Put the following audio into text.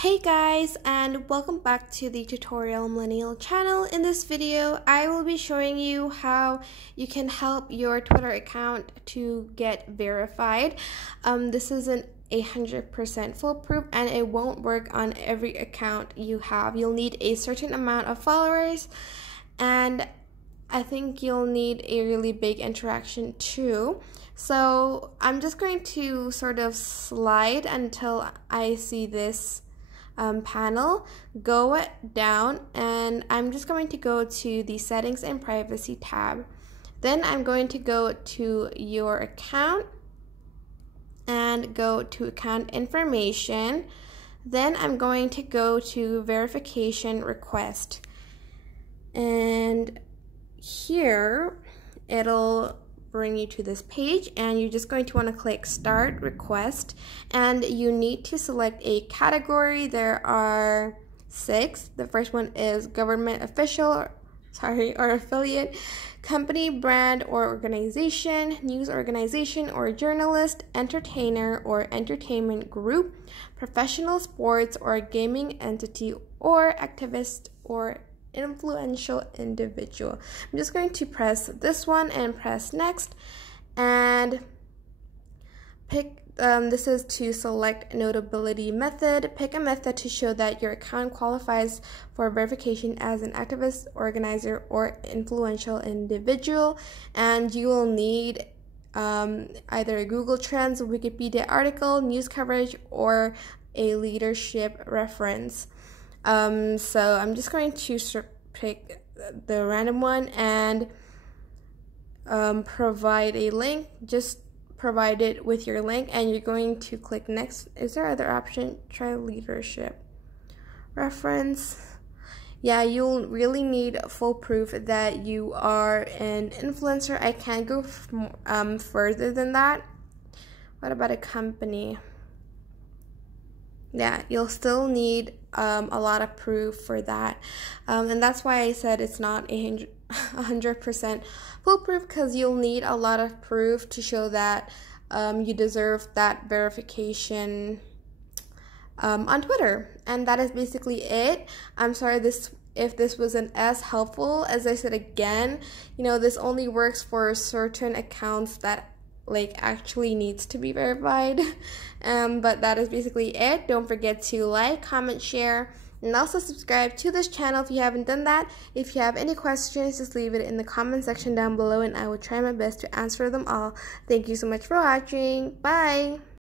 Hey guys, and welcome back to the Tutorial Millennial channel. In this video, I will be showing you how you can help your Twitter account to get verified. This isn't 100% foolproof and it won't work on every account you have. You'll need a certain amount of followers, and I think you'll need a really big interaction too. So I'm just going to sort of slide until I see this panel, go down, and I'm just going to go to the settings and privacy tab. Then I'm going to go to your account and go to account information. Then I'm going to go to verification request, and here it'll bring you to this page, and you're just going to want to click start request, and you need to select a category. There are 6. The first one is government official, or affiliate, company, brand or organization, news organization or journalist, entertainer or entertainment group, professional sports or gaming entity, or activist or influential individual. I'm just going to press this one and press next, and pick this is to select notability method. Pick a method to show that your account qualifies for verification as an activist, organizer, or influential individual, and you will need either a Google Trends, Wikipedia article, news coverage, or a leadership reference. So I'm just going to pick the random one and provide a link. Just provide it with your link, and you're going to click next. Is there other option? Try leadership reference. Yeah, you'll really need full proof that you are an influencer. I can't go further than that. What about a company? Yeah, you'll still need a lot of proof for that, and that's why I said it's not 100% foolproof, because you'll need a lot of proof to show that you deserve that verification on Twitter. And that is basically it. I'm sorry if this wasn't as helpful. As I said again, this only works for certain accounts that actually needs to be verified. But that is basically it. Don't forget to like, comment, share, and also subscribe to this channel if you haven't done that. If you have any questions, just leave it in the comment section down below, and I will try my best to answer them all. Thank you so much for watching. Bye.